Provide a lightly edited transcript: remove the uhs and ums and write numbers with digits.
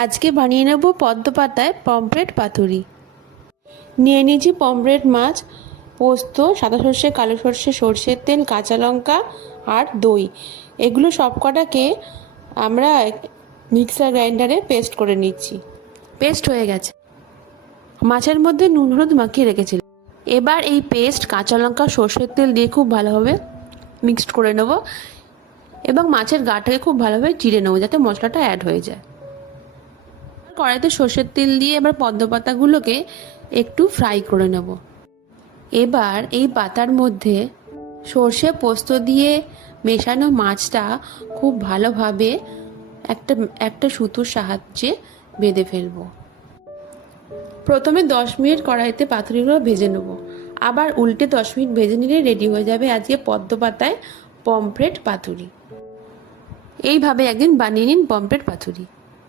আজকে বানিয়ে নেব পদ্ম পাতায় পমফ্রেট পাতুরি। নিয়ে নিয়েছি পমফ্রেট মাছ, পোস্ত, সাদা সর্ষে, কালো সর্ষে, সর্ষের তেল, কাঁচা লঙ্কা আর দই। এগুলো সবকটাকে আমরা মিক্সার গ্রাইন্ডারে পেস্ট করে নিচ্ছি। পেস্ট হয়ে গেছে। মাছের মধ্যে নুন হলুদ মাখিয়ে রেখেছিলাম। এবার এই পেস্ট কাঁচা লঙ্কা সর্ষের তেল দিয়ে খুব ভালোভাবে মিক্সড করে নেব এবং মাছের গাটাকে খুব ভালোভাবে চিড়ে নেব যাতে মশলাটা অ্যাড হয়ে যায়। কড়াইতে সর্ষের তেল দিয়ে এবার পদ্ম পাতাগুলোকে একটু ফ্রাই করে নেব। এবার এই পাতার মধ্যে সর্ষে পোস্ত দিয়ে মেশানো মাছটা খুব ভালোভাবে একটা সুতোর সাহায্যে বেঁধে ফেলবো। প্রথমে 10 মিনিট কড়াইতে পাতুরিগুলো ভেজে নেব, আবার উল্টে 10 মিনিট ভেজে নিলে রেডি হয়ে যাবে আজকে পদ্ম পাতায় পমফ্রেট পাতুরি। এইভাবে একদিন বানিয়ে নিন পমফ্রেট পাতুরি।